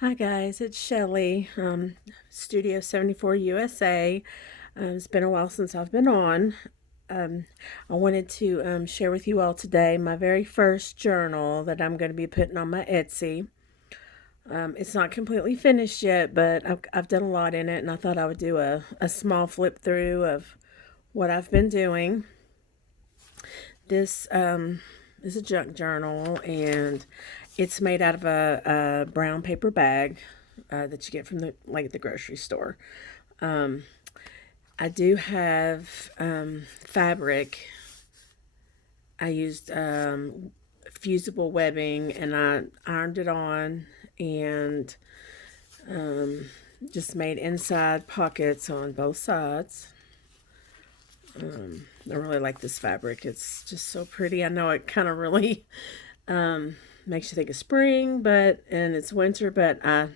Hi guys, it's Chelley, Studio 74 USA. It's been a while since I've been on. Um, I wanted to share with you all today my very first journal that I'm going to be putting on my Etsy. It's not completely finished yet, but I've done a lot in it, and I thought I would do a small flip through of what I've been doing. This is a junk journal, and it's made out of a brown paper bag that you get from the grocery store. Um, I do have fabric. I used fusible webbing, and I ironed it on, and um, just made inside pockets on both sides. I really like this fabric. It's just so pretty. I know it kind of really makes you think of spring, and it's winter, but I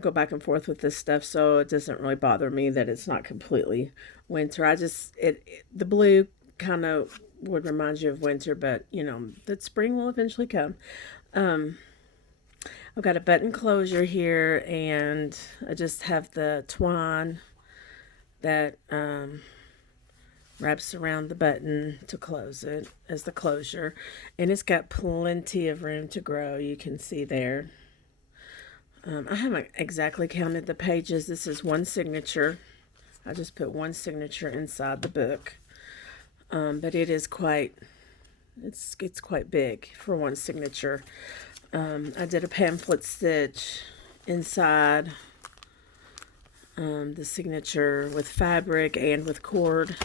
go back and forth with this stuff, so it doesn't really bother me that it's not completely winter. The blue kind of would remind you of winter, but that spring will eventually come. Um, I've got a button closure here, and I just have the twine that wraps around the button to close it as the closure, and it's got plenty of room to grow. You can see there. I haven't exactly counted the pages. This is one signature. I just put one signature inside the book, but it's quite big for one signature. I did a pamphlet stitch inside the signature with fabric and with cord,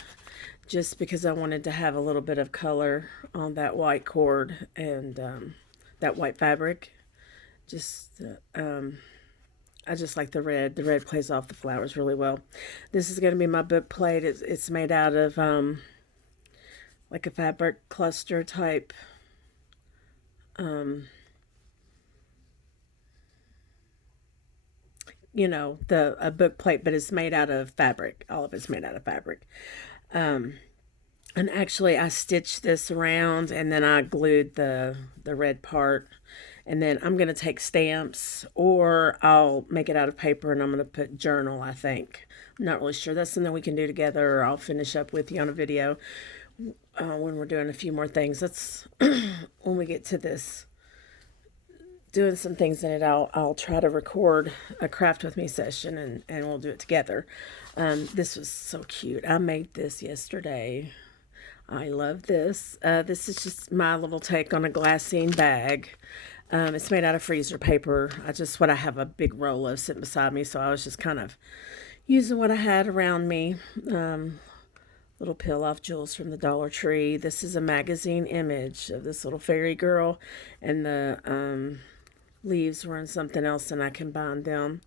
just because I wanted to have a little bit of color on that white cord and that white fabric. Just I just like the red. The red plays off the flowers really well. This is going to be my book plate. It's made out of like a fabric cluster type. Um, the a book plate, but it's made out of fabric. All of it's made out of fabric. Um, and actually, I stitched this around, and then I glued the red part. And then I'm gonna take stamps, or I'll make it out of paper, and I'm gonna put journal. I think I'm not really sure. That's something we can do together, or I'll finish up with you on a video when we're doing a few more things. That's when we get to this doing some things in it. I'll try to record a craft with me session, and we'll do it together. This was so cute. I made this yesterday. I love this. This is just my little take on a glassine bag. It's made out of freezer paper. What I have a big roll of sitting beside me, so I was just kind of using what I had around me. Little peel off jewels from the Dollar Tree. This is a magazine image of this little fairy girl, and the leaves were in something else, and I combined them.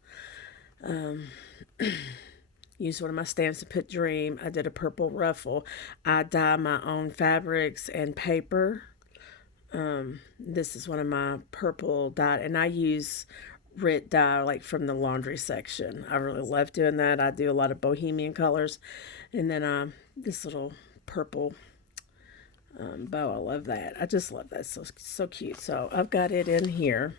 Used one of my stamps to put dream. I did a purple ruffle. I dye my own fabrics and paper. This is one of my purple dye, and I use Rit dye like from the laundry section. I really love doing that. I do a lot of bohemian colors, and then this little purple bow. I love that. I just love that. So cute. So I've got it in here.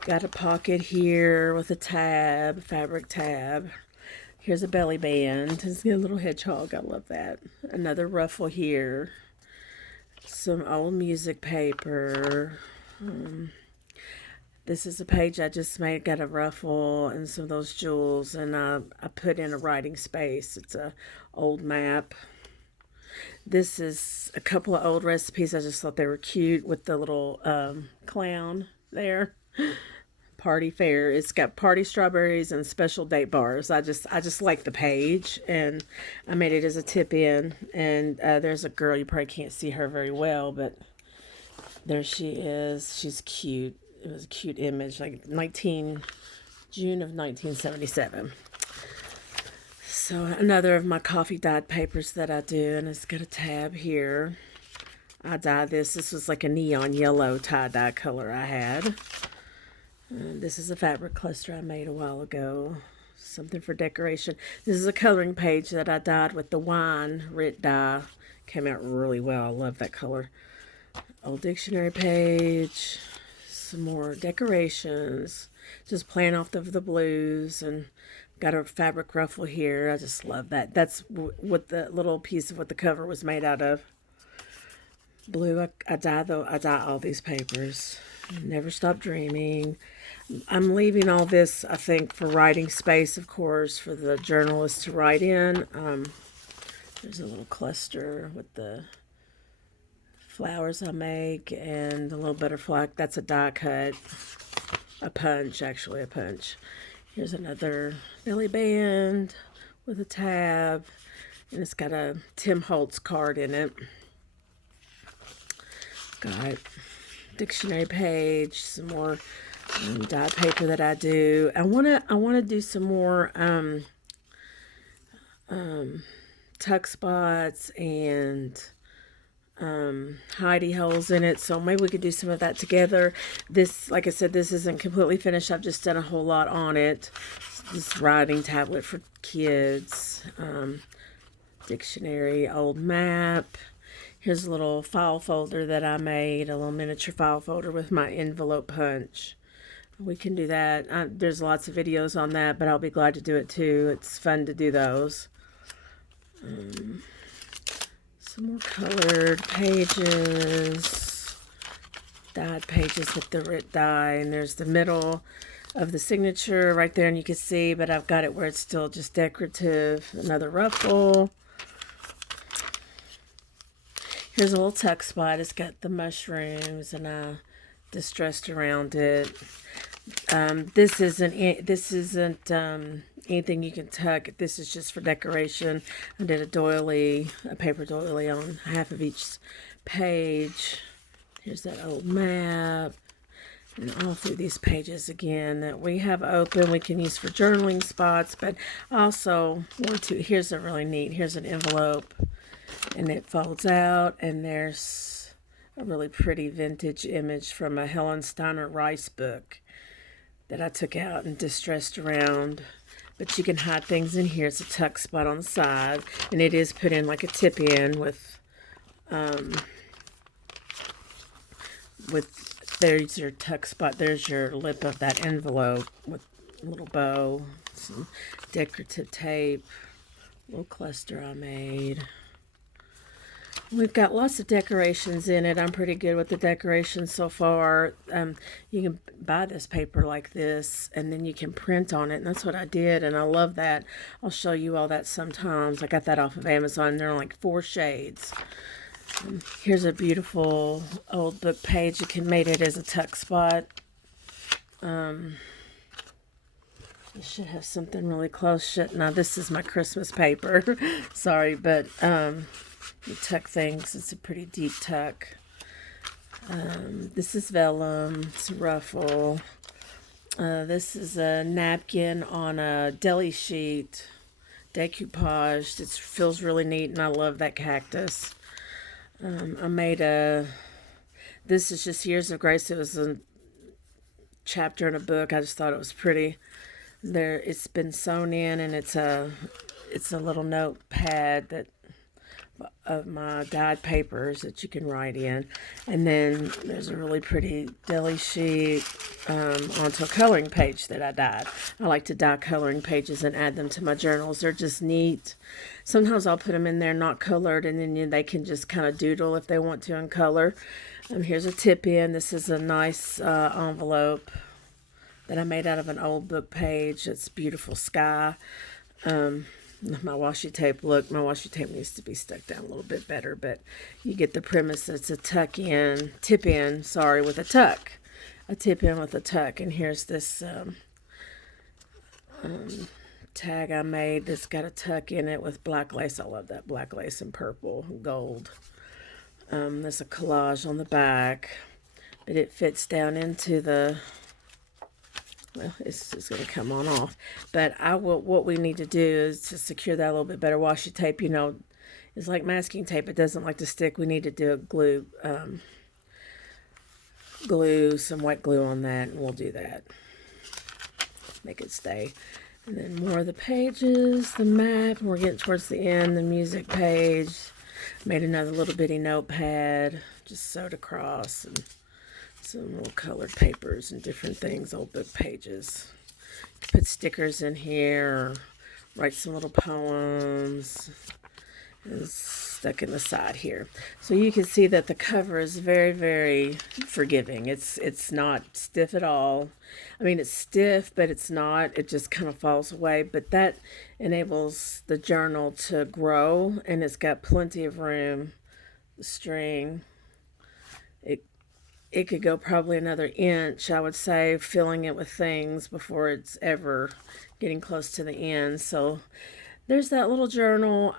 Got a pocket here with a tab, fabric tab. Here's a belly band. It's got a little hedgehog. I love that. Another ruffle here. Some old music paper. This is a page I just made. Got a ruffle and some of those jewels, and I put in a writing space. It's a old map. This is a couple of old recipes. I just thought they were cute with the little clown there. Party fair. It's got party strawberries and special date bars. I just like the page, and I made it as a tip in. And there's a girl, you probably can't see her very well, but there she is. She's cute. It was a cute image, like June of 1977. So another of my coffee dyed papers that I do, and it's got a tab here. I dyed this. This was like a neon yellow tie-dye color I had. This is a fabric cluster I made a while ago. Something for decoration. This is a coloring page that I dyed with the wine Rit dye. Came out really well. I love that color. Old dictionary page. Some more decorations. just playing off the blues, and got a fabric ruffle here. I just love that. That's what the little piece of what the cover was made out of. Blue. I dye all these papers. Never Stop Dreaming. I'm leaving all this, I think, for writing space, of course, for the journalists to write in. There's a little cluster with the flowers I make and the little butterfly. That's a die cut. A punch, actually, a punch. Here's another belly band with a tab, and it's got a Tim Holtz card in it. Got dictionary page, some more dye paper that I do. I wanna do some more tuck spots and hidey holes in it, so maybe we could do some of that together. This, like I said, this isn't completely finished. I've just done a whole lot on it. This writing tablet for kids, dictionary, old map. Here's a little file folder that I made, a little miniature file folder with my envelope punch. We can do that. There's lots of videos on that, but I'll be glad to do it too. It's fun to do those. Some more colored pages, dyed pages with the Rit dye, and there's the middle of the signature right there, and you can see, but I've got it where it's still just decorative. Another ruffle. Here's a little tuck spot. It's got the mushrooms, and I distressed around it. This isn't anything you can tuck. This is just for decoration. I did a doily, a paper doily on half of each page. Here's that old map. And all through these pages again that we have open, we can use for journaling spots, but also here's a really neat, here's an envelope, and it folds out, and there's a really pretty vintage image from a Helen Steiner Rice book that I took out and distressed around. But you can hide things in here. It's a tuck spot on the side, and it is put in like a tip in with there's your tuck spot. There's your lip of that envelope with a little bow, some decorative tape, a little cluster I made. We've got lots of decorations in it. I'm pretty good with the decorations so far. You can buy this paper like this, and then you can print on it, and that's what I did, and I love that. I'll show you all that sometimes. I got that off of Amazon. They're like 4 shades. Here's a beautiful old book page. You can make it as a tuck spot. This should have something really close. Now, this is my Christmas paper. Sorry, but you tuck things. It's a pretty deep tuck. This is vellum. It's a ruffle. This is a napkin on a deli sheet, decoupaged. It feels really neat, and I love that cactus. I made this is just Years of Grace. It was a chapter in a book. I just thought it was pretty. There, it's been sewn in, and it's a little notepad that of my dyed papers that you can write in. And then there's a really pretty deli sheet onto a coloring page that I dyed. I like to dye coloring pages and add them to my journals. They're just neat. Sometimes I'll put them in there not colored, and then they can just kind of doodle if they want to in color. Here's a tip in. This is a nice envelope that I made out of an old book page. It's beautiful sky. My washi tape, look, my washi tape needs to be stuck down a little bit better, but you get the premise. It's a tip in, with a tuck. A tip in with a tuck. And here's this tag I made that's got a tuck in it with black lace. I love that black lace and purple, gold. There's a collage on the back, but it fits down into the... Well, it's just going to come on off. But what we need to do is to secure that a little bit better. Washi tape, is like masking tape. It doesn't like to stick. We need to do a glue, some white glue on that, and we'll do that. Make it stay. And then more of the pages, the map, and we're getting towards the end, the music page. Made another little bitty notepad, just sewed across, and Some little colored papers and different things, old book pages. Put stickers in here, or write some little poems. It's stuck in the side here. So you can see that the cover is very, very forgiving. It's not stiff at all. I mean, it's stiff, but it's not. It just kind of falls away. But that enables the journal to grow, and it's got plenty of room. The string, it could go probably another inch, I would say, filling it with things before it's ever getting close to the end. So there's that little journal.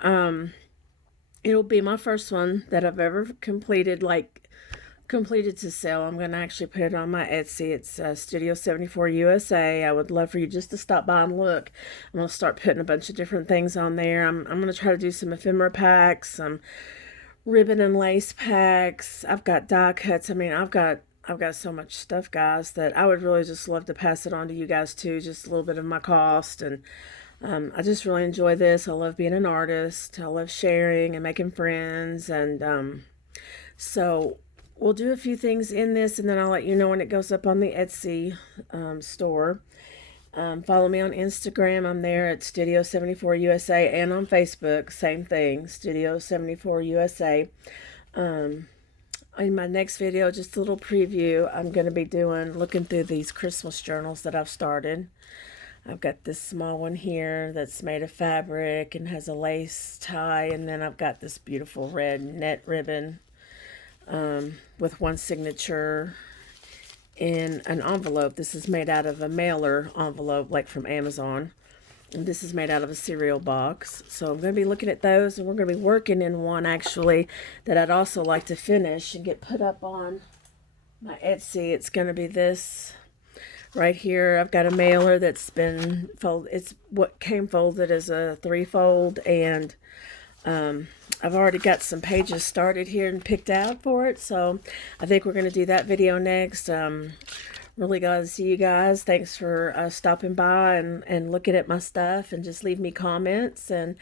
It'll be my first one that I've ever completed, completed to sell. I'm going to actually put it on my Etsy. It's Studio 74 USA. I would love for you just to stop by and look. I'm going to start putting a bunch of different things on there. I'm going to try to do some ephemera packs, some ribbon and lace packs. I've got die cuts. I mean, I've got so much stuff, guys, that I would really just love to pass it on to you guys too. Just a little bit of my cost, and I just really enjoy this. I love being an artist. I love sharing and making friends, and so we'll do a few things in this, and then I'll let you know when it goes up on the Etsy store. Follow me on Instagram. I'm there at Studio 74 USA, and on Facebook, same thing, Studio 74 USA. In my next video, just a little preview, I'm going to be looking through these Christmas journals that I've started. I've got this small one here that's made of fabric and has a lace tie, and then I've got this beautiful red net ribbon with one signature in an envelope. This is made out of a mailer envelope, like from Amazon. And this is made out of a cereal box. So I'm going to be looking at those, and we're going to be working in one actually that I'd also like to finish and get put up on my Etsy. It's going to be this right here. I've got a mailer that's been folded. It's what came folded as a 3-fold, and I've already got some pages started here and picked out for it, so I think we're going to do that video next. Really glad to see you guys. Thanks for stopping by and looking at my stuff, and just leave me comments, and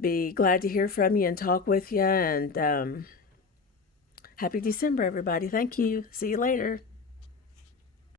be glad to hear from you and talk with you. And happy December, everybody. Thank you. See you later.